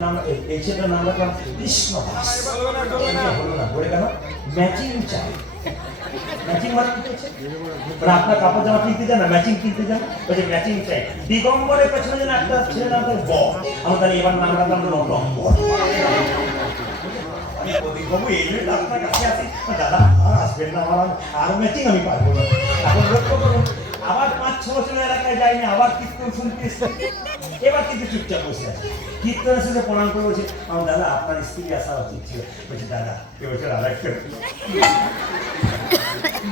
এই ছেলেটার নাম রাখলাম কৃষ্ণ দাস। হলো না, বলে কেন? ম্যাচিং চাই। ম্যাচিং মানে কি হচ্ছে? আপনার কাপড় জামা কিনতে যান না, ম্যাচিং কিনতে যান, ওই যে ম্যাচিং চাই। দিগম্বরের পেছনে যেন একটা ছেলে নাম করে ব, আমার তাহলে এবার নাম রাখলাম নবম্বর। বাবু এই জন্য আপনার কাছে আসি, দাদা আর আসবেন না, আমার আর ম্যাচিং আমি পারবো না। এখন লক্ষ্য করুন, আবার 5-6 বছর এলাকায় যাইনি, আবার কীর্তন শুনতে এসছি। এবার কিন্তু চুপচাপ বসে আছে। কীর্তনের সাথে প্রণাম করে বলছে, আমার দাদা আপনার স্ত্রী আসা উচিত ছিল। বলছে দাদা এবছর আর একটা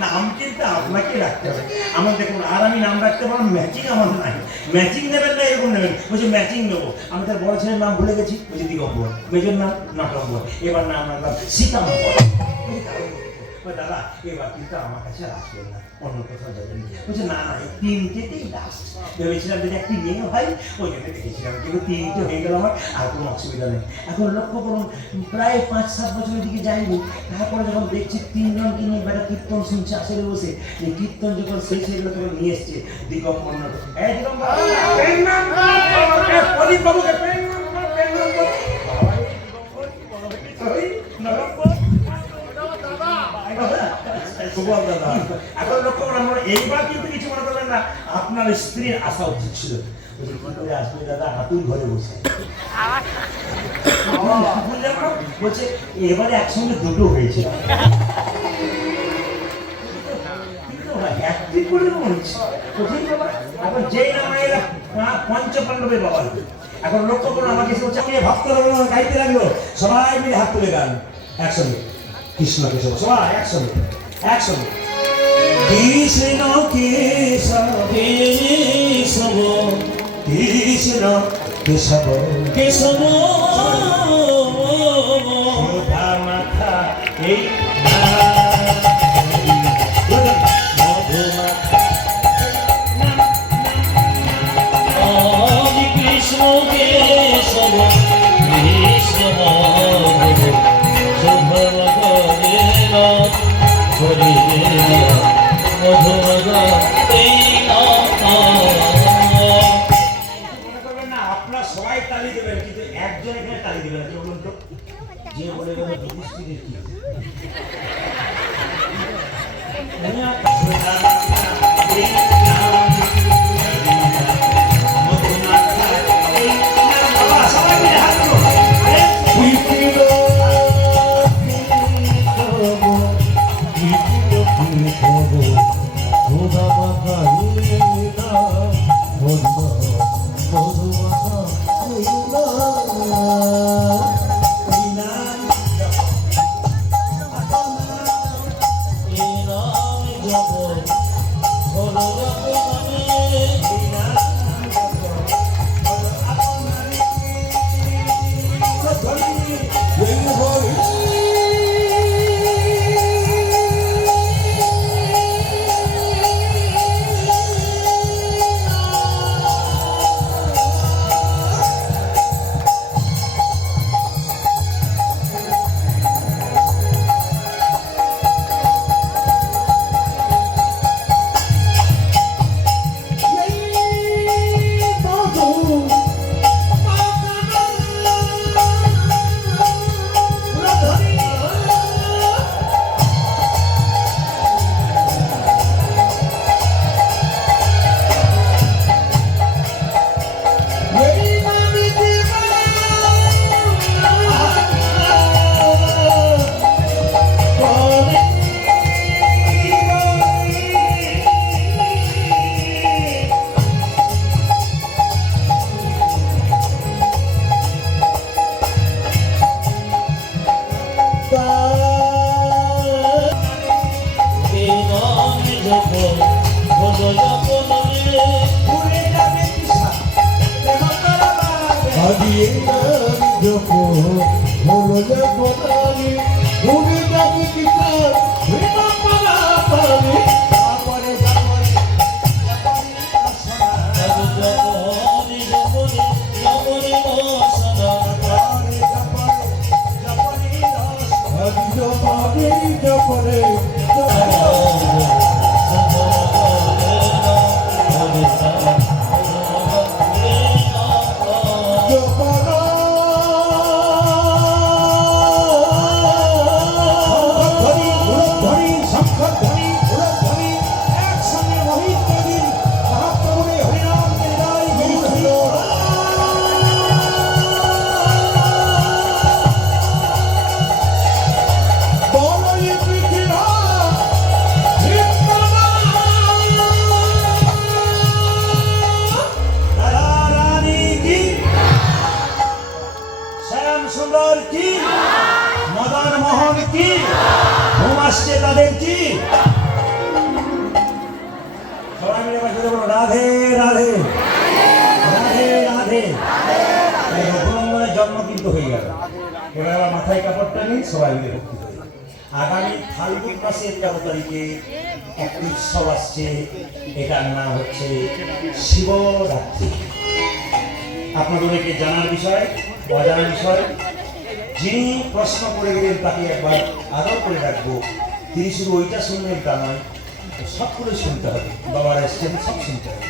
নাম কিন্তু আপনাকে রাখতে হবে। আমার দেখুন, আর আমি নাম রাখতে পারবো, ম্যাচিং আমার নাই। ম্যাচিং নেবেন না এরকম নেবেন। বলছে ম্যাচিং নেবো। আমি তার বড় ছেলের নাম ভুলে গেছি, বলছে দিগম্বর। মেজর নাম নটম্বর। এবার নাম রাখলাম সীতাম্বর। দাদা এবার কিন্তু আমার কাছে আসবেন না, অন্য কোথাও যাবেন। বলছে না না, এই 3টেতেই লাস্ট। ভেবেছিলাম যদি একটি মেয়ে হয়, ওই জন্য দেখেছিলাম, কিন্তু 3টে হয়ে গেল আমার, আর কোনো অসুবিধা নেই। এখন লক্ষ্য করুন, প্রায় 5-7 বছরের দিকে যাইনি, তারপরে যখন দেখছি 3 জনকে নিয়ে বেড়া কীর্তন শুনছে আসলে বসে, এই কীর্তন যখন শেষ হয়ে গেল তখন নিয়ে এসছে দিগম্বর। এই দিগম্বর প্রদীপ বাবুকে এখন লক্ষ্য করুন, এইবার কিন্তু কিছু মনে করবেন না, আপনার স্ত্রীর আসা উচিত ছিল। আসবে দাদা হাতুর ঘরে বসে বলছে এবারে একসঙ্গে দুটো হয়েছে। এখন যেই নামে পঞ্চপাণ্ডবের বাবা। এখন লক্ষ্য করুন, আমাকে ভক্ত গাইতে লাগলো, সবাই মিলে হাত তুলে গান একসঙ্গে কৃষ্ণ কেশব, সবাই একসঙ্গে একসঙ্গে। কৃষ্ণ কেশব কেশব কৃষ্ণ কেশব কেশব সুধা মাখা এই কৃষ্ণ কেশব কৃষ্ণ আপনার সবাই তালি দেবেন, কিন্তু একজন এখানে তালি দেবেন না। বলুন তো, যে বলে গেল যুধিষ্ঠিরের কি Yo শ্যাম সুন্দর কি, মদন মোহন কি, ঘুম আসছে তাদের কি। সবাই মিলে একবার জোরে বলো, রাধে রাধে রাধে রাধে। রঘুনন্দনের জন্ম কিন্তু হয়ে গেল, এবার আবার মাথায় কাপড়টা নেই, সবাই মিলে ভক্তি করি। আগামী ফাল্গুন মাসের 13 তারিখে একটি উৎসব আসছে, এটার নাম হচ্ছে শিবরাত্রি। আপনাদেরকে জানার বিষয়, অজানার বিষয়, যিনি প্রশ্ন করে গেলেন তাকে একবার আদর করে রাখবো। তিনি শুধু ওইটা শুনবেন তা নয়, সবগুলো শুনতে হবে। বাবার এসছেন, সব শুনতে হবে।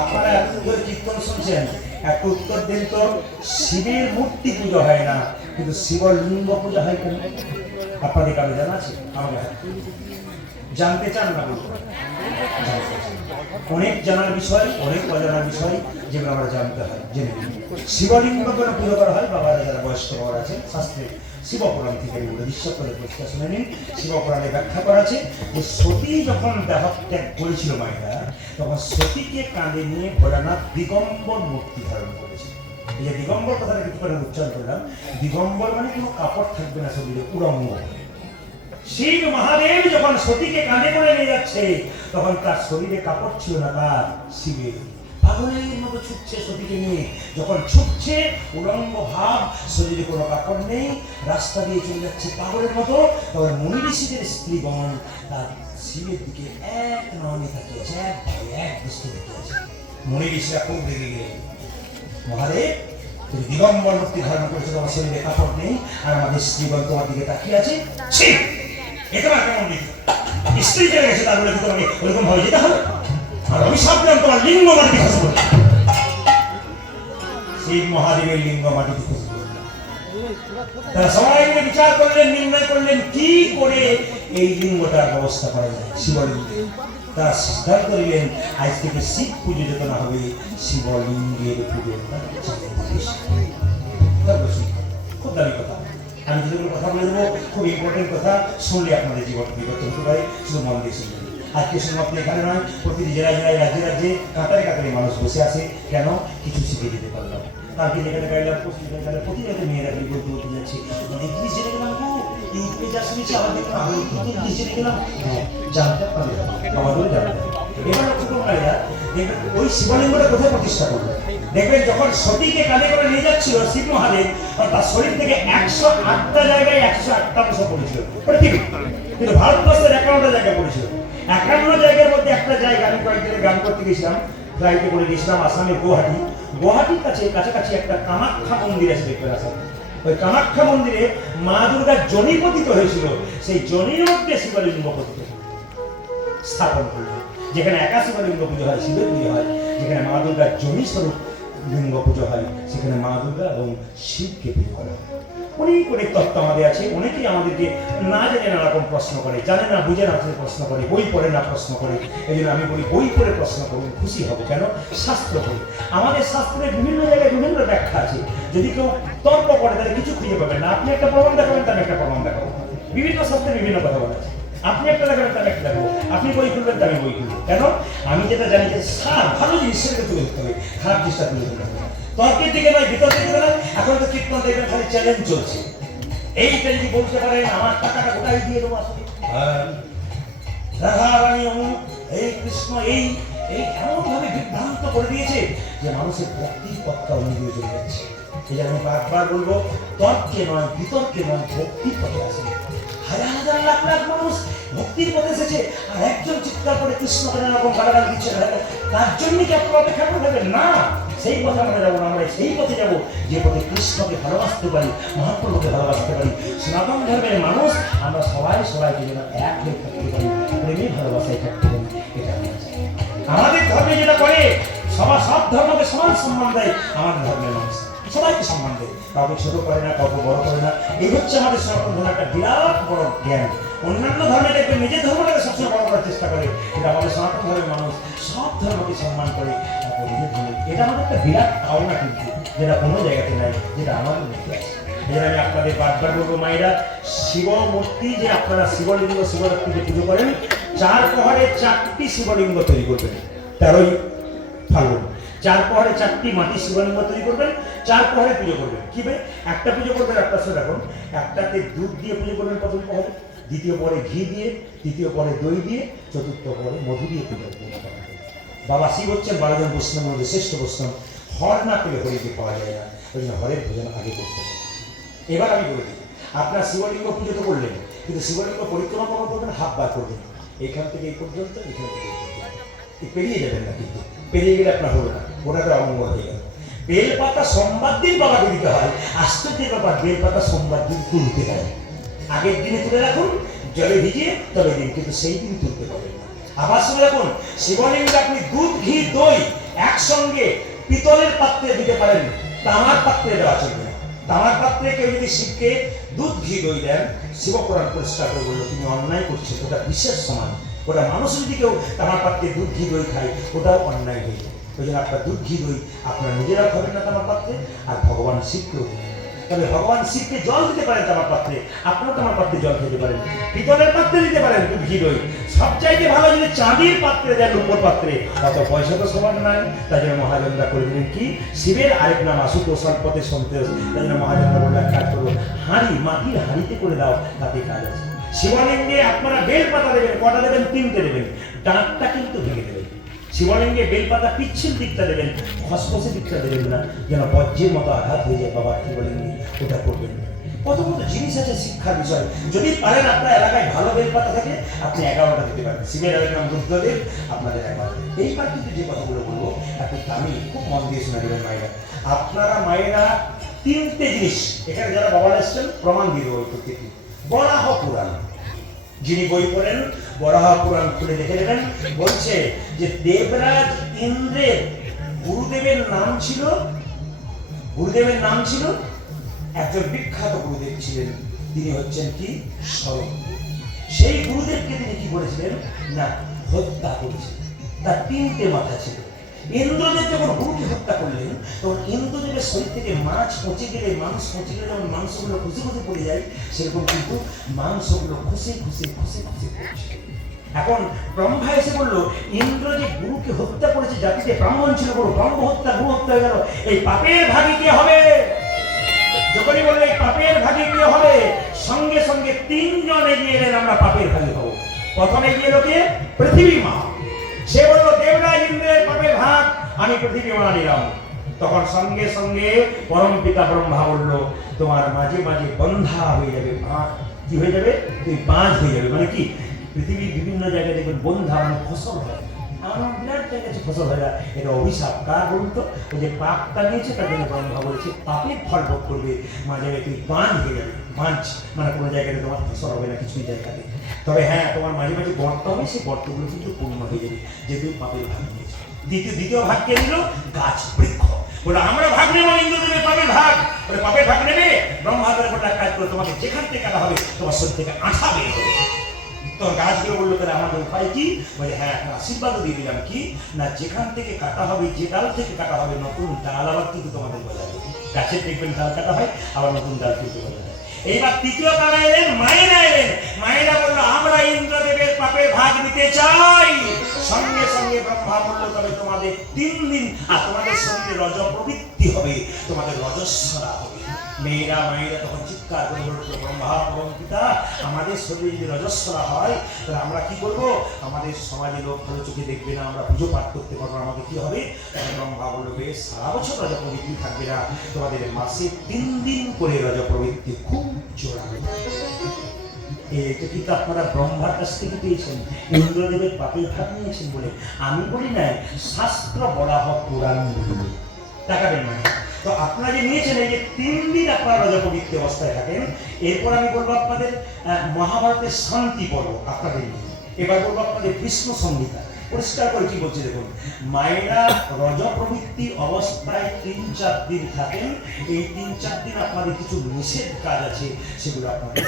আপনারা এত করে কীর্তন শুনছেন, একটা উত্তর দিন তো, শিবের মূর্তি পুজো হয় না কিন্তু শিবলিঙ্গ পূজা হয় কেন? আপনাদের কারো জানা আছে? আমাকে জানতে চান না? বলুন। অনেক জানার বিষয়, অনেক অজানার বিষয়, যেগুলো আমরা জানতে হয়, জেনে নিই। শিবলিঙ্গ কেন পুজো করা হয়? বাবারা যারা বয়স্ক বাবার আছে, শাস্ত্রে শিবপুরাণ থেকে এগুলো বিশ্বাস করে পরিষ্কার শুনে নিন। শিবপুরাণে ব্যাখ্যা করা আছে যে সতী যখন দেহত্যাগ করেছিল মায়েরা, তখন সতীকে কাঁধে নিয়ে ভোলানাথ দিগম্বর মূর্তি ধারণ করেছে। এই যে দিগম্বর কথাটা কিছু করে উচ্চারণ করলাম, দিগম্বর মানে কোনো কাপড় থাকবে না শরীরে, উলঙ্গ। শিব মহাদেব যখন সতীকে কাঁধে করে নিয়ে যাচ্ছে, তখন তার শরীরে কাপড় ছিল না, তার শিবের। পাগলের মতো ছুটছে সতীকে নিয়ে, যখন ছুটছে উলঙ্গ ভাব, শরীরে কোনো কাপড় নেই, রাস্তা দিয়ে চলে যাচ্ছে পাগলের মতো, তখন মুনি ঋষিদের স্ত্রীগণ তার শিবের দিকে এক নয়নে তাকিয়েছে, এক দৃষ্টি দেখিয়েছে। মুনি ঋষিরা খুব রেগে গেলেন, মহাদেব তুমি দিগম্বর মূর্তি ধারণ করেছো, তোমার শরীরে কাপড় নেই, আর আমাদের স্ত্রীগণ তোমার দিকে তাকিয়ে আছে। এ তোমার কেমন নীতি? স্ত্রী চলে গেছে, তার বলে তোমাকে ওরকম ভাবে যেতে হবে? আর অভিশাপ দিলাম তোমার লিঙ্গ মাটিতে খসে পড়বে। শিব মহাদেবের লিঙ্গ মাটিতে খসে পড়বে। তারা সবাই মিলে বিচার করলেন, নির্ণয় করলেন কি করে এই লিঙ্গটার ব্যবস্থা করা যায়, শিবলিঙ্গে। তারা সিদ্ধান্ত নিলেন আজ থেকে শিব পুজো যত না হবে, শিবলিঙ্গের পুজো। খুব দামি কথা, আমি যেগুলো কথা বলে দেবো, খুব ইম্পর্টেন্ট কথা, শুনলে আপনাদের জীবন বিবর্তন হতে পারে, শুধু মন দিয়ে শুনবেন। আজকে শুধুমাত্র এখানে নয়, প্রতিটি জেলায় জেলায়, রাজ্যে রাজ্যে কাতারে কাতারে মানুষ বসে আছে। কেন? কিছু শিখে দিতে পারলাম। কালকে যেখানে গাইলাম, পশ্চিমে গাইলাম, প্রতি রাতে মেয়েরা বলতে বলতে যাচ্ছে, ইংলিশ জেনে গেলাম গো, ইউটিউবে যা শুনেছি আবার দেখলাম আমি ইংলিশ জেনে গেলাম। হ্যাঁ, জানতে পারবে, আমাদেরও জানতে হবে। এবার লক্ষ্য করুন ভাইরা, দেখবেন ওই শিবলিঙ্গটা কোথায় প্রতিষ্ঠা করবে? দেখবেন যখন সতীকে কাঁধে করে নিয়ে যাচ্ছিল শিব মহাদেব, তার শরীর থেকে 108টা জায়গায় 108টা বছর পড়েছিল পৃথিবী, কিন্তু ভারতবর্ষের 51টা জায়গায় পড়েছিল। 51 জায়গার মধ্যে একটা জায়গা, আমি কয়েকদিনের গান করতে গেছিলাম, ফ্লাইটে করে গেছিলাম আসামের গুয়াহাটির কাছাকাছি একটা কামাখ্যা মন্দির আছে, দেখবেন আসামে। ওই কামাখ্যা মন্দিরে মা দুর্গার জনি পতিত হয়েছিল, সেই জনির মধ্যে শিবলিঙ্গ পতিত স্থাপন করল। যেখানে একা শিবলিঙ্গ পুজো হয়, শিবের পুজো হয়, যেখানে মা দুর্গার জনি স্বরূপ লিঙ্গ পুজো হয়, সেখানে মা দুর্গা এবং শিবকে পুজো করা হয়। অনেক অনেক তত্ত্ব আমাদের আছে। অনেকেই আমাদেরকে না জেনে নানা রকম প্রশ্ন করে, জানে না বুঝে না প্রশ্ন করে, বই পড়ে না প্রশ্ন করে। এই জন্য আমি বলি, বই পড়ে প্রশ্ন করুন, খুশি হব। কেন? শাস্ত্র পড়ি। আমাদের শাস্ত্রের বিভিন্ন জায়গায় বিভিন্ন ব্যাখ্যা আছে। যদি কেউ তর্ক করে তাহলে কিছু খুঁজে পাবেন না। আপনি একটা প্রমাণ দেখাবেন, তার একটা প্রমাণ দেখাবো। বিভিন্ন শাস্ত্রে বিভিন্ন কথা বলা আছে। আপনি একটা দেখাবেন, তার একটা দেখাবো। আপনি বই খুলবেন, তার আমি বই খুলবো। কেন? আমি যেটা জানি যে ভালো জিনিস সেটাকে তুলে ধরতে হবে, খারাপ জিনিসটা তুলে ধরতে হবে। তর্কের দিকে নয়, বিতর্কের দিকে নয়। এখন তো কীর্তন দেখবেন খালি চ্যালেঞ্জ চলছে। এইটা যদি বলতে পারেন, আমার টাকাটা কোথায় দিয়ে দেবো আসলে। রাধা রানী অমুক, এই কৃষ্ণ, এই এই এমন ভাবে বিভ্রান্ত করে দিয়েছে যে মানুষের ভক্তির পথটা অন্যদিকে চলে যাচ্ছে। এই জন্য আমি বারবার বলবো, তর্কে নয়, বিতর্কে নয়, ভক্তির পথে আসে। হাজার হাজার লাখ লাখ মানুষ ভক্তির পথে এসেছে, আর একজন চিৎকার করে কৃষ্ণকে এরকম গালাগাল দিচ্ছে, তার জন্য কি আপনারা অপেক্ষা করে থাকবেন? না, সেই পথে আমরা যাবো না। আমরা সেই পথে যাবো যে পথে কৃষ্ণকে ভালোবাসতে পারি, মহাপ্রভুকে ভালোবাসতে পারি। সনাতন ধর্মের মানুষ আমরা সবাই সবাইকে যেন এক হয়ে থাকতে পারি, প্রেমে ভালোবাসায় থাকতে পারি। এটা আমাদের ধর্মে যেটা করে, সব ধর্মকে সমান সম্মান দেয়। আমাদের ধর্মের মানুষ সবাইকে সম্মান দেয়, কাউকে ছোট করে না, কাউকে বড় করে না। এই হচ্ছে আমাদের সনাতন ধর্মের একটা বিরাট বড় জ্ঞান। অন্যান্য ধর্মে দেখবেন নিজের ধর্মটাকে সবসময় বড় করার চেষ্টা করে, কিন্তু আমাদের সনাতন ধর্মের মানুষ সব ধর্মকে সম্মান করে। এটা আমাদের একটা বিরাট পাওনা, কিন্তু যেটা কোনো জায়গাতে নাই, যেটা আমাদের মধ্যে আছে। যেটা আমি আপনাদের বারবার বলবো, মায়েরা, শিব মূর্তি যে আপনারা শিবলিঙ্গ শিবরাত্রিতে পুজো করেন, 4 প্রহরে 4টি শিবলিঙ্গ তৈরি করবেন। 13ই ফাল্গুন 4 প্রহরে 4টি মাটির শিবলিঙ্গ তৈরি করবেন। 4 প্রহরে পুজো করবেন। কিভাবে? একটা পুজো করবেন, একটা শুনে রাখুন, একটাতে দুধ দিয়ে পুজো করবেন প্রথম প্রহরে, দ্বিতীয় পরে ঘি দিয়ে, তৃতীয় পরে দই দিয়ে, চতুর্থ পরে মধু দিয়ে পুজো করবেন। বাবা শিব হচ্ছেন 12 জন বৈষ্ণবের মধ্যে শ্রেষ্ঠ বৈষ্ণব। হর না পেলে হরিকে পাওয়া যায় না, ওই জন্য হরের ভোজন আগে করতে হবে। এবার আমি বলে দিই, আপনার শিবলিঙ্গ পুজো তো করলেন, কিন্তু শিবলিঙ্গ পরিক্রমা কখন করবেন? হাত বার করবেন, এইখান থেকে এই পর্যন্ত, এখান থেকে এই পর্যন্ত। পেরিয়ে যাবেন না, কিন্তু পেরিয়ে গেলে আপনার হবে না, ওটাতে অমঙ্গল হয়ে গেল। বেলপাতা সোমবার দিন বাবাকে দিতে হয়। আশ্চর্যের ব্যাপার, বেলপাতা সোমবার দিন তুলতে হয়। আগের দিনে তুলে রাখুন জলে ভিজিয়ে, তবে দিন, কিন্তু সেই দিন তুলতে পারবেন না। আবার শুনে রাখুন, শিবলিঙ্গে আপনি দুধ ঘি দই একসঙ্গে পিতলের পাত্রে দিতে পারেন, তামার পাত্রে দেওয়া চলবে না। তামার পাত্রে কেউ যদি শিবকে দুধ ঘি দই দেন, শিবপুরাণ পরিষ্কার করে বললো তিনি অন্যায় করছেন, ওটা বিশেষ সমান। ওটা মানুষ যদি কেউ তামার পাত্রে দুধ ঘি দই খায়, ওটাও অন্যায় হয়ে যায়। ওই জন্য আপনার দুধ ঘি দই আপনারা নিজেরা খাবেন না তামার পাত্রে, আর ভগবান শিবকেও দেবেন। তবে ভগবান শিবকে জল দিতে পারেন তামার পাত্রে, আপনারা তামার পাত্রে জল খেতে পারেন, পিতলের পাত্রে দিতে পারেন দুধ ঘি দই। সবচাইতে ভালো যদি চাঁদির পাত্রে দেন, রূপোর পাত্রে, অত পয়সা তো সমান নাই। তাই জন্য মহাজনরা করে দিলেন কি, শিবের আরেক নাম আশুতোষ, পথে সন্তোষ। তাই জন্য মহাজনরা বললে এক কাজ করবো, হাঁড়ি, মাটির হাঁড়িতে করে দাও, তাতে কাজ আছে। শিবলিঙ্গে আপনারা বেলপাতা দেবেন, কটা দেবেন? 3টে দেবেন, ডাঁটটা কিন্তু ভেঙে দেবেন। শিবলিঙ্গে বেলপাতা পিচ্ছিল দিকটা দেবেন, খসখসে দিকটা দেবেন না, যেন বজ্রের মতো আঘাত হয়ে যায় বাবার শিবলিঙ্গে, ওটা করবেন না। কত কত জিনিস আছে শিক্ষার বিষয়। যদি পারেন আপনার এলাকায় ভালো বেলপাতা থাকে, আপনি 11টা দিতে পারেন। শিবের আরেক নাম রুদ্রদেব, আপনাদের 11। এইবার কিন্তু যে কথাগুলো বলবো একটু দামি, খুব মন দিয়ে শোনা দেবেন মায়েরা। আপনারা মায়েরা 3টে জিনিস, এখানে যারা বাবা এসছেন প্রমাণ দিয়ে দেবো প্রত্যেকটি। বরাহ পুরাণ, যিনি বই পড়েন বরাহ পুরাণ খুলে দেখে নেবেন, বলছে যে দেবরাজ ইন্দ্রের গুরুদেবের নাম ছিল একজন বিখ্যাত গুরুদেব ছিলেন, তিনি হচ্ছেন কি স্বয়ং। সেই গুরুদেবকে তিনি কি করেছিলেন না হত্যা করেছিলেন। তার 3টে মাথা ছিল। ইন্দ্রদেব যখন গুরুকে হত্যা করলেন, তখন ইন্দ্রদেবের শরীর থেকে মাছ পচে গেলে, মানুষ পচে গেলে যেমন মাংসগুলো খুশি খুশি পড়ে যায়, সেরকম কিন্তু মাংসগুলো খুশি খুশি খুশি খুশি পড়ছে। এখন ব্রহ্মা এসে বললো, ইন্দ্র যে গুরুকে হত্যা করেছে, জাতিতে ব্রাহ্মণ ছিল, বড় ব্রহ্ম হত্যা, গুরু হত্যা হয়ে গেল, এই পাপের ভাগী কে হবে? যখনই বললে এই পাপের ভাগী কে হবে, সঙ্গে সঙ্গে 3 জন এগিয়ে এলেন, আমরা পাপের ভাগী হবো। প্রথমে গিয়ে লোকে পৃথিবী মা, সে বললো দেবরাজ ইন্দ্রের পাপের ভাগ আমি পৃথিবী মা নিলাম। তখন সঙ্গে সঙ্গে পরম পিতা ব্রহ্মা বলল, তোমার মাঝে মাঝে বন্ধা হয়ে যাবে, কি হয়ে যাবে? তুমি বাঁধ হয়ে যাবে। মানে কি, পৃথিবীর বিভিন্ন জায়গায় দেখবেন বন্ধা মানে ফসল হয়, আমার বিরাট জায়গায় ফসল হয় না, এটা অভিশাপ। কার বলুন তো? ওই যে পাপটা নিয়েছে, তার জন্য ব্রহ্মা বলেছে পাপের ফল ভোগ করবে, মাঝে তুমি বাঁধ হয়ে যাবে। বাঁধ মানে কোনো জায়গাতে তোমার ফসল হবে না, কিছুই জায়গাতে। তবে হ্যাঁ, তোমার মাঝে মাঝে গর্ত হবে, সেই গর্তগুলো কিন্তু পূর্ণ হয়ে যাবে, যে তুমি পাপের ভাগ নিয়েছো। দ্বিতীয় ভাগ কে নিল? গাছ বৃক্ষ। বলে আমরা ভাগ নেবো, ইন্দ্রদেবের পাপের ভাগ। বলে পাপের ভাগ নেবে, ব্রহ্মাদের উপর কাজ করে তোমাকে যেখান থেকে কাটা হবে, তোমার শরীর থেকে আঠা বের হবে। তোর গাছগুলো বললো, তাহলে আমাদের উপায় কি? বলে হ্যাঁ, একটা আশীর্বাদও দিয়ে দিলাম, কি না, যেখান থেকে কাটা হবে, যে ডাল থেকে কাটা হবে, নতুন ডাল আবার কিন্তু তোমাদের গজাবে। গাছের দেখবেন ডাল কাটা হয়, আবার নতুন ডাল কিন্তু গজাবে। এইবার তৃতীয় কারা এলেন? মায়েরা এলেন। মায়েরা বললো, আমরা ইন্দ্রদেবের পাপের ভাগ নিতে চাই। সঙ্গে সঙ্গে ব্রহ্মা বললো, তবে তোমাদের 3 দিন, আর তোমাদের শরীরে রজ প্রবৃত্তি হবে, তোমাদের রজস্বরা হবে। মায়েরা তখন চিৎকার করে বলল, ব্রহ্মা পরম পিতা, আমাদের শরীরে যদি রজস্বরা হয়, তাহলে আমরা কি করবো? আমাদের সমাজে লোক ভালো চোখে দেখবে না, আমরা পুজো পাঠ করতে পারবো না, আমাদের কি হবে? তখন ব্রহ্মা বললো, বেশ, সারা বছর রজ প্রবৃত্তি থাকবে না, তোমাদের মাসে 3 দিন করে রজ প্রবৃত্তি খুব জোরাবে। এটা কিন্তু আপনারা ব্রহ্মার কাছ থেকে পেয়েছেন, ইন্দ্রদেবের পাপের ভাগ নিয়েছেন বলে। আমি বলি না, শাস্ত্র বলা হোক, পুরাণ টাকাবেন না। তো আপনারা যে নিয়েছেন, এই যে 3 দিন আপনারা রজপবিত্র অবস্থায় থাকেন। এরপর আমি বলবো আপনাদের মহাভারতের শান্তি পর্ব আপনাদের নিয়ে। এবার বলবো আপনাদের কৃষ্ণ সংহিতা। পরিষ্কার করে কি বলছে দেখুন, মায়েরা রজ প্রবৃত্তি অবস্থায় 3-4 দিন থাকেন। এই 3-4 দিন আপনাদের কিছু নিষেধ কাজ আছে, সেগুলো আপনাদের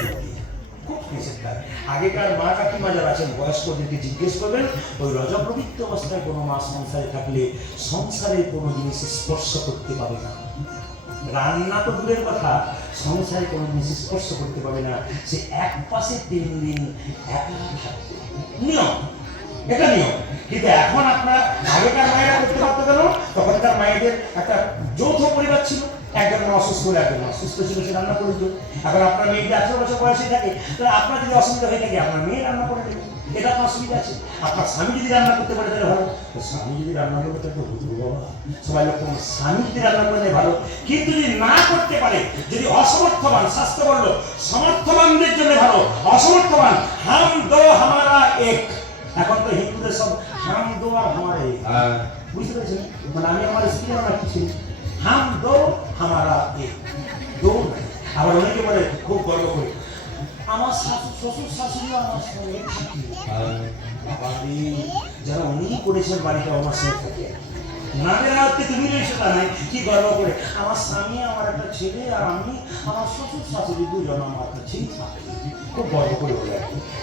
খুব নিষেধ কাজ। আগেকার মা কাকিমা যারা আছেন, বয়স্কদেরকে জিজ্ঞেস করবেন, ওই রজ প্রবৃত্তি অবস্থায় কোনো মা সংসারে থাকলে সংসারের কোনো জিনিস স্পর্শ করতে পারে না। রান্না তো দূরের কথা, সংসারে কোনো জিনিস স্পর্শ করতে পারে না। সে এক পাশে 3 দিন একা থাকবে, নিয়ম, এটা নিয়ম। কিন্তু এখন আপনারা, আগেকার মায়েরা করতে পারতো কেন? তখনকার মায়েদের একটা যৌথ পরিবার ছিল, একজন অসুস্থ হলে একজন অসুস্থ ছিল, সে রান্না করে দিত। এখন আপনার মেয়ে যদি 18 বছর বয়সে থাকে, তাহলে আপনার যদি অসুবিধা হয়ে থাকে আপনার মেয়ে রান্না করে দেবে, এটা আপনার অসুবিধা আছে। আপনার স্বামী যদি রান্না করতে পারে তাহলে ভালো, তো স্বামী যদি রান্না করতে তাহলে বুঝবো বাবা, সবাই লোক স্বামী যদি রান্না করে দেয় ভালো। কিন্তু যদি না করতে পারে, যদি অসমর্থবান, শাস্ত্র বললো সমর্থবানদের জন্য ভালো, অসমর্থবান হাম দো হামারা এক। এখন তো হিন্দুদের সব হাম দো আর হামারা এক, বুঝতে পেরেছেন? মানে আমি আমার স্ত্রী রান্না করছি, হাম দো হামারা এক, দো। আবার অনেকে বলে খুব গর্ব করে, আমার শ্বশুর শাশুড়ি আমার সঙ্গে থাকে, যারা উনি করেছেন বাড়িটা আমার সঙ্গে থাকে, নামের আওতে তুমি সেটা নাই, কি গর্ব করে আমার স্বামী, আমার একটা ছেলে আর আমি, আমার শ্বশুর শাশুড়ি দুজন আমার কাছেই থাকে, খুব গর্ব করে বলে।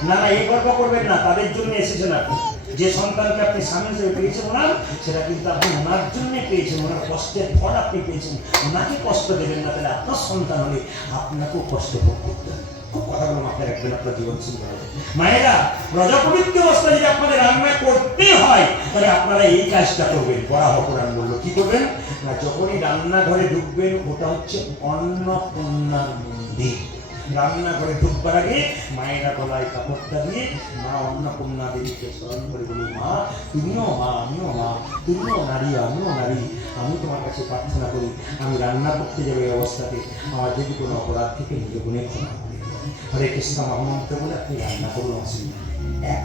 না না, এই গর্ব করবেন না, তাদের জন্য এসেছেন আপনি। যে সন্তানকে আপনি স্বামী হিসেবে পেয়েছেন ওনার, সেটা কিন্তু আপনি ওনার জন্যে পেয়েছেন, ওনার কষ্টের ফল আপনি পেয়েছেন। ওনাকে কষ্ট দেবেন না, তাহলে আপনার সন্তান হলে আপনাকেও কষ্ট ভোগ করতে হবে। খুব কথাগুলো মাথায় রাখবেন, আপনার জীবন সুন্দর হবে। মায়েরা, রজপবিত্র অবস্থায় যদি আপনাদের রান্না করতে হয়, তাহলে আপনারা এই কাজটা করবেন। বরাহ পুরাণ বললো কি করবেন না, যখনই রান্নাঘরে ঢুকবেন, ওটা হচ্ছে অন্নপূর্ণার মন্দির। রান্নাঘরে ঢুকবার আগে মায়েরা গলায় কাপড়টা দিয়ে মা অন্নপূর্ণা দেবীকে স্মরণ করে বলি, মা তুমিও মা, আমিও মা, তুমিও নারী, আমিও নারী, আমি তোমার কাছে প্রার্থনা করি, আমি রান্না করতে যাবো এই অবস্থাতে, আমার যদি কোনো অপরাধ থেকে নিজে গুণে ক্ষমা করে দিও। হরে কৃষ্ণ মহামন্ত্র বলে আপনি রান্না করুন, অসুবিধা। 1,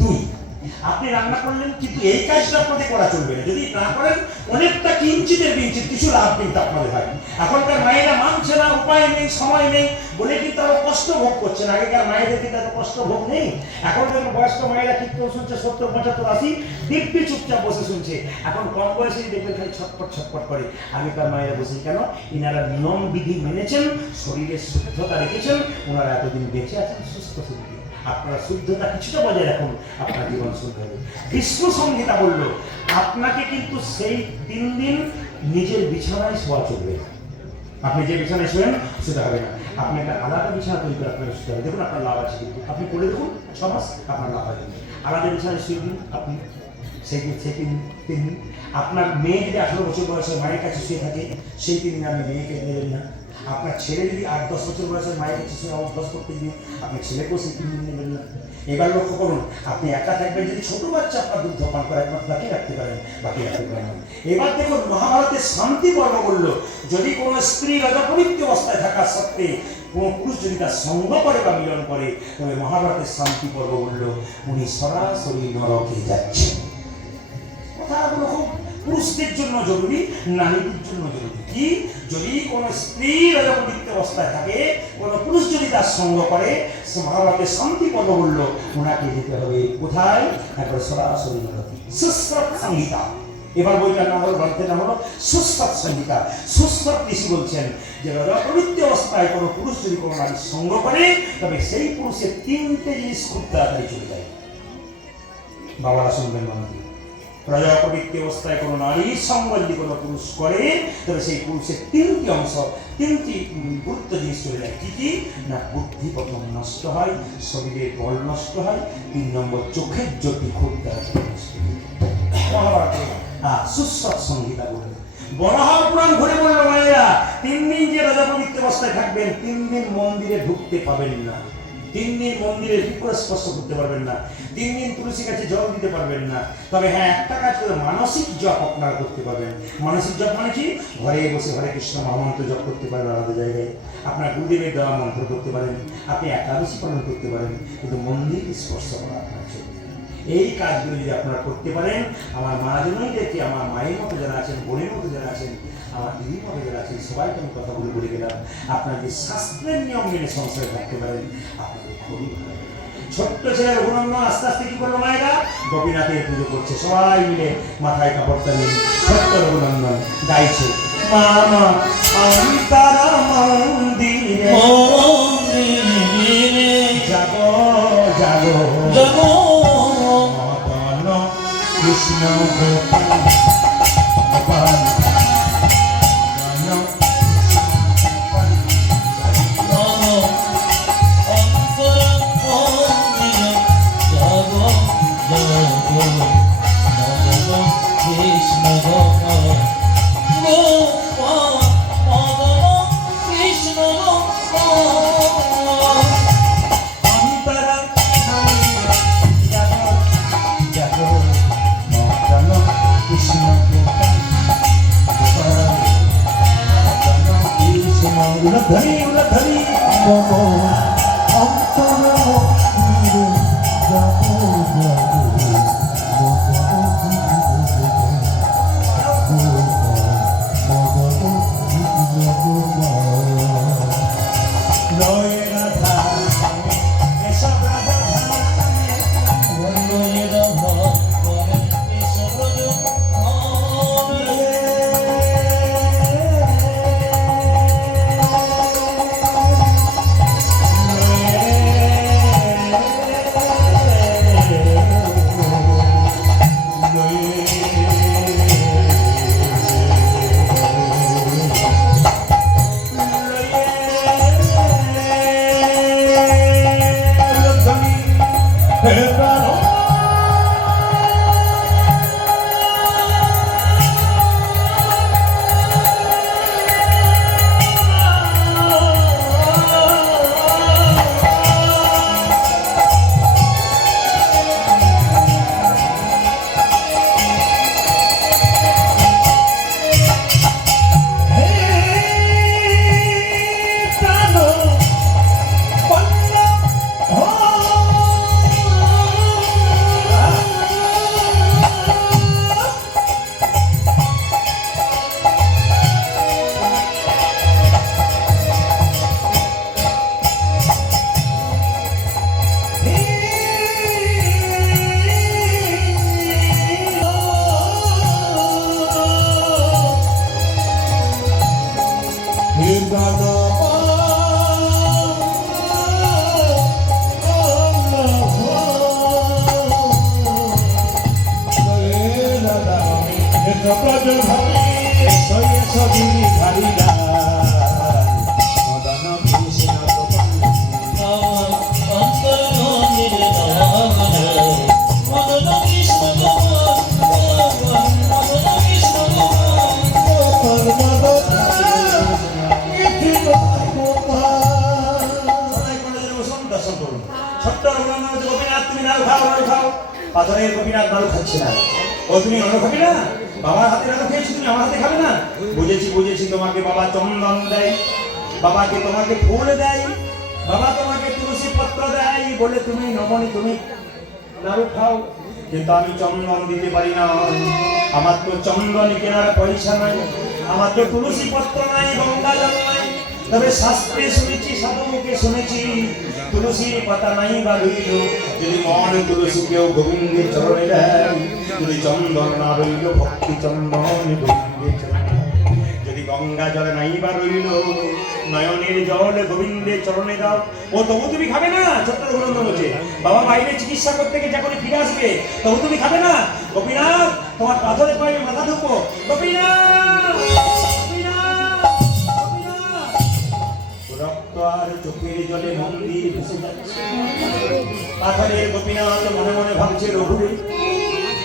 2, আপনি রান্না করলেন, কিন্তু এই কাজটা আপনাদের করা চলবে না। যদি না করেন, অনেকটা কিঞ্চিতের বিঞ্চিত কিছু লাভ কিন্তু আপনাদের হয়। এখনকার মায়েরা মানছে না, উপায় নেই, সময় নেই বলে কিন্তু আরো কষ্ট ভোগ করছেন। আগেকার মায়েদের কিন্তু এত কষ্ট ভোগ নেই। এখনকার বয়স্ক মায়েরা কীর্তন শুনছে 70, 75, 80, দিব্যি চুপচাপ বসে শুনছে। এখন কম বয়সে দেখবেন খালি ছটপট ছটপট করে। আগেকার মায়েরা বসে কেন? ইনারা নিয়ম বিধি মেনেছেন, শরীরের শুদ্ধতা রেখেছেন, ওনারা এতদিন বেঁচে আছেন সুস্থ শরীরে। আপনারা শুদ্ধতা কিছুটা বজায় রাখুন, আপনার জীবন শুদ্ধ হবে। বিষ্ণু সংহিতা বলল, আপনাকে কিন্তু সেই 3 দিন নিজের বিছানায় শোয়া চলবে না। আপনি যে বিছানায় শোয়েন সেটা হবে না, আপনি একটা আলাদা বিছানা তৈরি করে আপনাকে শুতে হবে। দেখুন আপনার লাভ আছে, কিন্তু আপনি করে দেখুন 6 মাস আপনার লাভ হবে। আলাদা বিছানায় শুয়ে দিন আপনি, সেই 3 দিন। আপনার মেয়ে যদি 18 বছর বয়সে মায়ের কাছে শুয়ে থাকে, সেই 3 দিন আপনি মেয়েকে নেবেন না। আপনার ছেলে যদি 8-10 বছর বয়সের মায়ের কাছে শুয়ে অভ্যাস করতে দিন, আপনার ছেলেকেও সেই 3 দিন নেবেন না। এবার লক্ষ্য করুন, আপনি একা থাকবেন, যদি ছোট বাচ্চা আপনার দুধ পান করে একমাত্র তাকে রাখতে পারেন, বাকি রাখতে পারেন। এবার দেখুন, মহাভারতের শান্তি পর্ব বলল, যদি কোনো স্ত্রী রজপবিত্র অবস্থায় থাকা সত্ত্বে কোনো পুরুষ যদি তার সঙ্গ করে বা মিলন করে, তবে মহাভারতের শান্তি পর্ব বলল উনি সরাসরি নরকে যাচ্ছেন। কথাগুলো খুব পুরুষদের জন্য জরুরি, নারীদের জন্য জরুরি। কি? যদি কোনো স্ত্রী রজপবিত্র অবস্থায় থাকে, কোনো পুরুষ যদি তার সঙ্গ করে, মহাভারতের শান্তি পর্ব বলল ওনাকে যেতে হবে কোথায়? একবার সরাসরি নরকে। সুশ্রত সংহিতা, এবার বইটার নাম হলো, গ্রন্থের নাম হলো সুশ্রত সংহিতা। সুশ্রত ঋষি বলছেন যে রজপবিত্র অবস্থায় কোনো পুরুষ যদি কোনো নারীর সঙ্গ করে, তবে সেই পুরুষের 3টে জিনিস খুব তাড়াতাড়ি চলে যায়। বাবারা শুনবেন মনে, রজপবিত্র অবস্থায় কোনো নারীর সঙ্গ যদি কোনো পুরুষ করে, তবে সেই পুরুষের 3টি অংশ, 3টি গুরুত্ব জিনিস চলে যায়। কি কি না? বুদ্ধি প্রথম নষ্ট হয়, শরীরের বল নষ্ট হয়, 3 নম্বর চোখের জ্যোতি খুব তাড়াতাড়ি নষ্ট হয়। সুশ্রত সংহিতা বলল। বরাহ পুরাণ ঘুরে বলল, মায়েরা 3 দিন যে রজপবিত্র অবস্থায় থাকবেন, 3 দিন মন্দিরে ঢুকতে পাবেন না, 3 দিন মন্দিরে বিগ্রহ স্পর্শ করতে পারবেন না, 3 দিন তুলসী গাছে জল দিতে পারবেন না। তবে হ্যাঁ, একটা কাজ করে মানসিক জপ আপনারা করতে পারবেন। মানসিক জপ মানে কি? ঘরে বসে হরে কৃষ্ণ মহামন্ত্র জপ করতে পারেন আলাদা জায়গায়, আপনার গুরুদেবের দেওয়া মন্ত্র করতে পারেন, আপনি একাদশী পালন করতে পারেন, কিন্তু মন্দির স্পর্শ করা আপনার চলবে। এই কাজগুলো যদি আপনারা করতে পারেন, আমার মা জন্যই দেখি, আমার মায়ের মতো যারা আছেন, বোনের মতো যারা আছেন, আমার দিদির মতো যারা আছেন, সবাইকে আমি কথাগুলো বলে গেলাম। আপনারা যে শাস্ত্রের নিয়ম মেনে সংসারে থাকতে পারেন, আপনাদের খুবই ভালো। ছোট্ট ছেলে রঘুনন্দন আস্তে আস্তে কি করলো মায়েরা? গোপীনাথের পুজো করছে, সবাই মিলে মাথায় কাপড়টা নিয়ে ছোট্ট রঘুনন্দন গাইছে, মামা অন্তরা মন্দিরে যাবো যাবো যাবো, Madan Krishna Gopal Gopal Krishna Gopa Gopa ধরি মম অন্তর মন্দিরে যাব লয়ে রাধা এসব রাধা পাথরের গোপীনাথ নাড়ু খাচ্ছে না। ও তুমি অন্য খাবি না? বাবার হাতে নাড়ু খেয়েছি, তুমি আমার হাতে খাবে না? বুঝেছি বুঝেছি, তোমাকে বাবা চন্দন দেয়, বাবাকে তোমাকে ফুল দেয়, বাবা তোমাকে তুলসী পত্র দেয় বলে তুমি নমনি তুমি নাড়ু খাও। কিন্তু আমি চন্দন দিতে পারি না, আমার তো চন্দন কেনার পয়সা নাই, আমার তো তুলসী পত্র নাই, গঙ্গা জল নাই। তবে শাস্ত্রে শুনেছি, সাধু মুখে শুনেছি, তুলসীর পাতা নাই বা রইল, যদি মন তুলসী কেউ গোবিন্দের চরণে দেয়, যদি চন্দন না রইল ভক্তি চন্দন গোবিন্দের চরণে, যদি গঙ্গা জল নাই বা রইল নয়নের জল গোবিন্দের চরণে দাও। ও তবু তুমি খাবে না? ছোট্ট রঘুনন্দন বলছে, বাবা বাইরে চিকিৎসা করতে গিয়ে যখন ফিরে আসবে তবু তুমি খাবে না? গোপীনাথ তোমার পাথরে পায়ে মাথা ঢুকো। গোপীনাথ রক্ত আর চোখের জলে মন্দির ভেসে যাচ্ছে। পাথরের গোপীনাথ মনে মনে ভাবছে, রঘুরে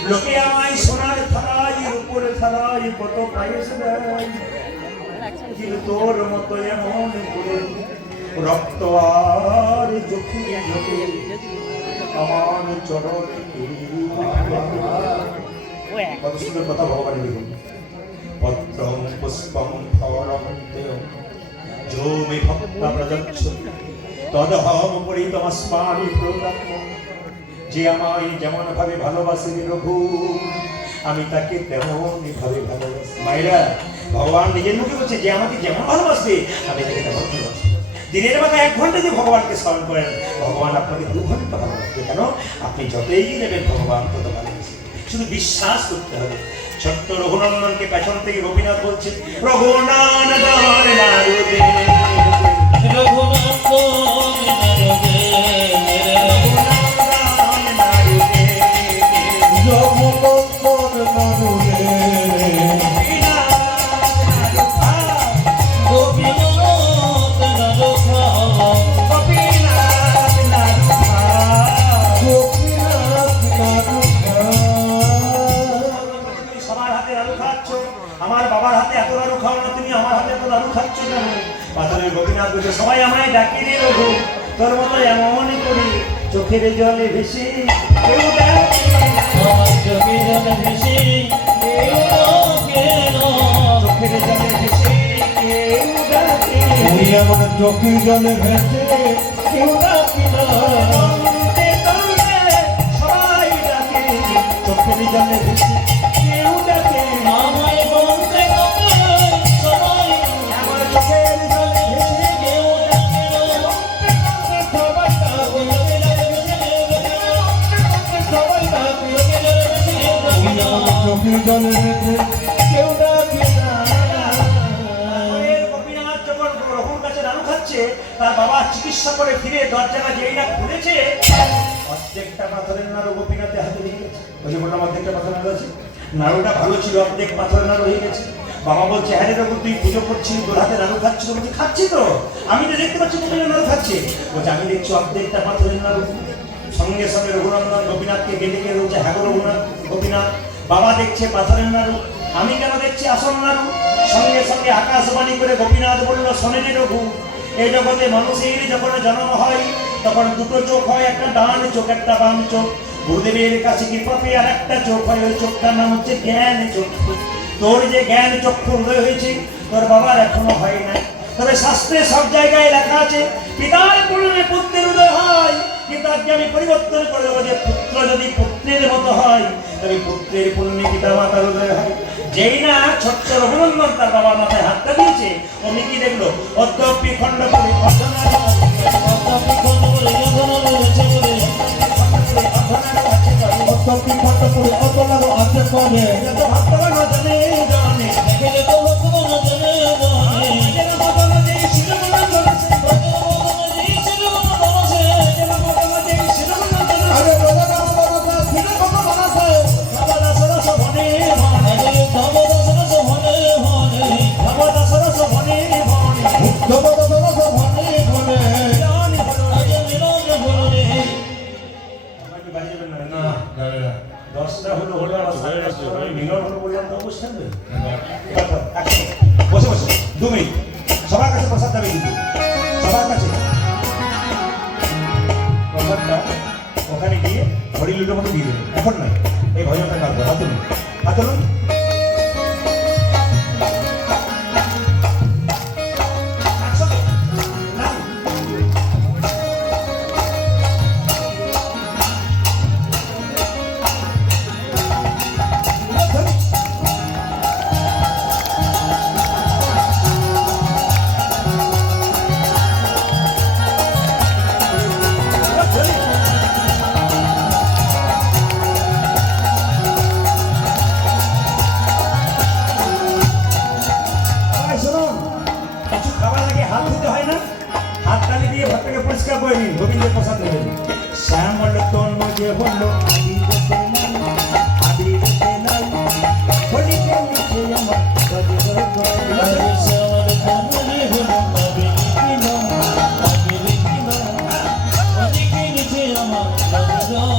লোকে আমায় সোনার থালায় রূপোর থালায় কত পায়েস দেয়, কিন্তু তোর মতো এমন করে রক্ত আর চোখের জলে আমার চরণে। কত সুন্দর কথা ভগবান লিখুন। পত্রং পুষ্পং ফলং দেয়ং যো মে ভক্তা প্রযচ্ছতি তদহং পরিতমস্মামি প্রদাত্ম। যে আমায় যেমন ভাবে ভালোবাসে রঘু, আমি তাকে তেমনই ভাবে ভালোবাসি। মায়েরা, ভগবান নিজের মুখে বলছে, যে আমাকে যেমন ভালোবাসবে আমি তাকে তেমন ভালোবাসি। দিনের বেলা 1 ঘন্টা যে ভগবানকে স্মরণ করেন, ভগবান আপনাকে 2 ঘন্টা ভালোবাসবে। কেন? আপনি যতই নেবেন ভগবান তত ভালোবাসবে, শুধু বিশ্বাস করতে হবে। ছোট্ট রঘুনন্দনকে পেছন থেকে গোপীনাথ বলছে, রঘুনন্দন নারদে সবাই আমায় ডাকি রে রঘু, তোর মতো এমনই করি চোখের জলে ভেসে কেউ ডাকে, চোখের জলে ভেসে কেউ ডাকে, চোখের জলে ভেসে কেউ ডাকে। ওই আমার চোখের জলে ভেসে কেউ ডাকি না তরুণে তরুণে সবাই ডাকে, চোখের জলে ভেসে কেউ ডাকে। আমায় বলতে গেলে সবাই আমার চোখের জলে ভেসে কেউ ডাকে না। সবাই ডাকে, সবাই ডাকে। ওই আমার চোখের জলে ভেসে কেউ ডাকি না তারপরে গোপীনাথ যখন রঘুর কাছে নাড়ু খাচ্ছে, তার বাবা চিকিৎসা করে ফিরে দরজাটা যেই না খুলেছে, অর্ধেকটা পাথরের নাড়ু গোপীনাথের হাতে দিয়ে গেছে। ওই যে বললাম অর্ধেকটা পাথরের নাড়ু আছে, নাড়ুটা ভালো ছিল, অর্ধেক পাথরের নাড়ু হয়ে গেছে। বাবা বলছে, হ্যাঁ রে রঘু, তুই পুজো করছিস, তোর হাতে নাড়ু খাচ্ছিল। বলছি, খাচ্ছি তো, আমি তো দেখতে পাচ্ছি তুমি নাড়ু খাচ্ছে। বলছে, আমি দেখছি অর্ধেকটা পাথরের নাড়ু। সঙ্গে সঙ্গে রঘুনন্দন গোপীনাথকে গেলে গিয়ে বলছে, হ্যাঁ গো রঘুনাথ, গোপীনাথ, বাবা দেখছে পাথরের নাড়ু, আমি কেন দেখছি আসল নাড়ু? সঙ্গে সঙ্গে আকাশবাণী করে গোপীনাথ বলল, শোনেনি রঘু, এই জগতে মানুষের যখন জন্ম হয় তখন দুটো চোখ হয়, একটা ডান চোখ একটা বাম চোখ। গুরুদেবের কাছে কৃপা পেয়ে আর একটা চোখ হয়, ওই চোখটার নাম হচ্ছে জ্ঞান চক্ষু। তোর যে জ্ঞান চক্ষু উদয় হয়েছে, তোর বাবার এখনো হয় নাই। তবে শাস্ত্রে সব জায়গায় লেখা আছে, পিতার পুণ্যে পুত্রের উদয় হয়। কিন্তু আজকে আমি পরিবর্তন করে দেবো, যে পুত্র যদি পুত্রের মতো হয়, তবে পুত্রের পুণ্যে পিতা মাতার উদয় হয়। যেই না ছোট্ট রঘুনন্দন তার বাবার মাথায় হাতটা দিয়েছে, অমনি কি দেখলো, অদ্যপি খণ্ড করে অতপি খন্ড করে অত লাগো আছে করে ভক্তগণ জানে জানে দেখলে তো ভগবান জানে জানে। যেন ভগবতী শিরোমণি আরে বাবা বাবা ফিরে কত বানাছে জবরদস্ত ভনে ভনে না যাবে না 10টা হলো মিলন হলো বললাম তো বুঝছেন তো? বসে বসে 2 মিনিট সবার কাছে প্রসাদ দেবে, কিন্তু সবার কাছে প্রসাদটা ওখানে গিয়ে ঘড়ি লুটোর মতো দিয়ে দেবে, এখন না, এই ভজনটা কাটবে। হাত তুলুন, হাত তুলুন। একসাথে। না। সবাই শুনুন, কিছু খাবার আগে হাত ধুতে হয় না? হাত তালি দিয়ে ভাতটাকে পরিষ্কার করে নিন, গোবিন্দের প্রসাদ নেবেন। শ্যামল তনু যে হলো আবিরেতে নাই, হোলিকে নিচে আমার গজগজ গজ। শ্যামল তনু যে হলো হোলিকে নিচে আমার গজগজ গজ।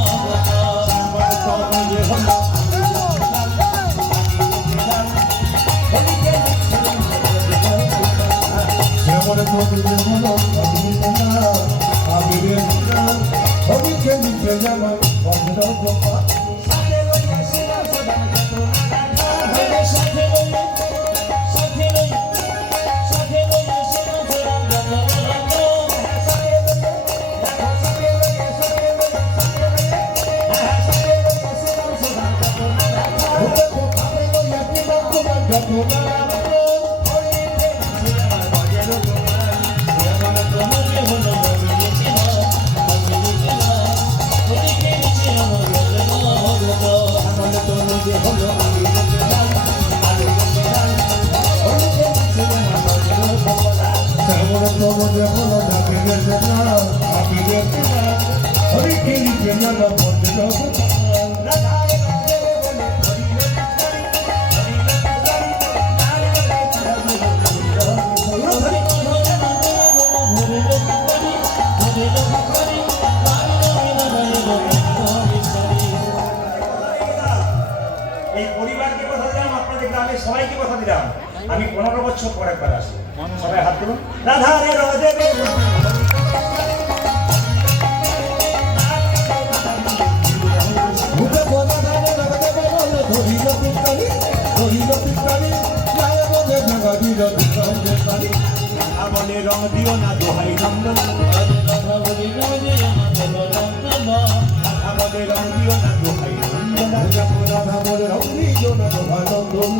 যেমন তোদের হলো আমি রে হবি কেন প্রেমা বন্ধ গোপা সাথে লইয়া শিলা সদা এই পরিবারকে কথা দিলাম, আপনাদের গ্রামের সবাইকে কথা দিলাম, আমি 15 বছর পরে একবার আসবো। সবাই হাত তুলুন। রাধা রে রদে রে আমলের রং দিও না দোহাই নন্দন আমাদের রং দিও না দোহাই নন্দন রাধা বলে রং দিও না দোহাই নন্দন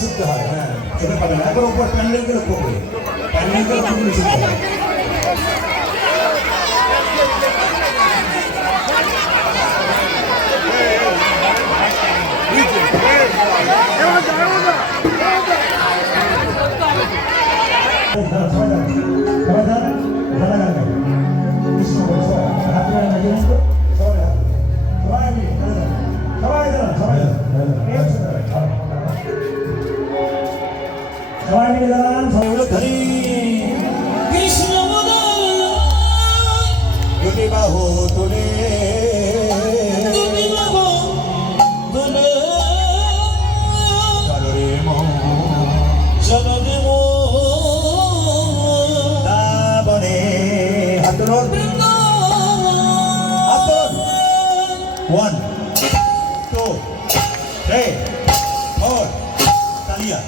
শিখতে হয় হ্যাঁ সেটা পাবে না এখন উপর প্যান্ডেল করে করবে প্যান্ডেল করে খুবই শিখতে হয় সবাই মিলে দাঁড়ান সবাই মিলে ধরি দুটি বাহু তুলে চলো রে মন দাবনে হাত তোল হাত তোল 1 2 3 4 তালিয়া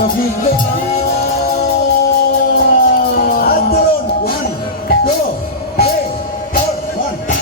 গোবিন্দ হাত ধরুন 1 2 3 4 1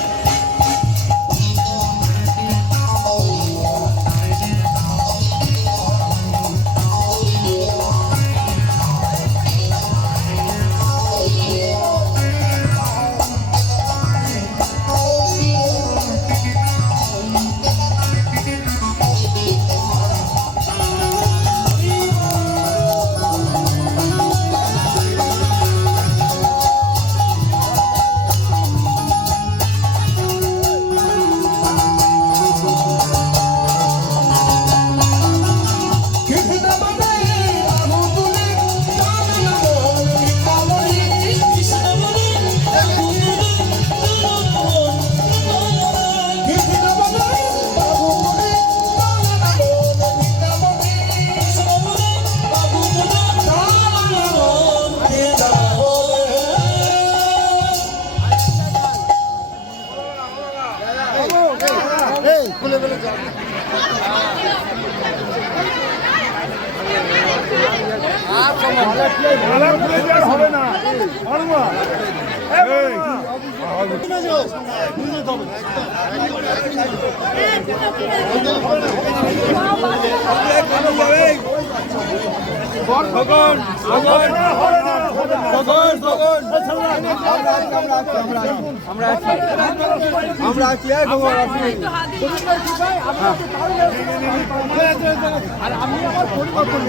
হবে না আমরা আছি আর আমি আমার পরিবর্তন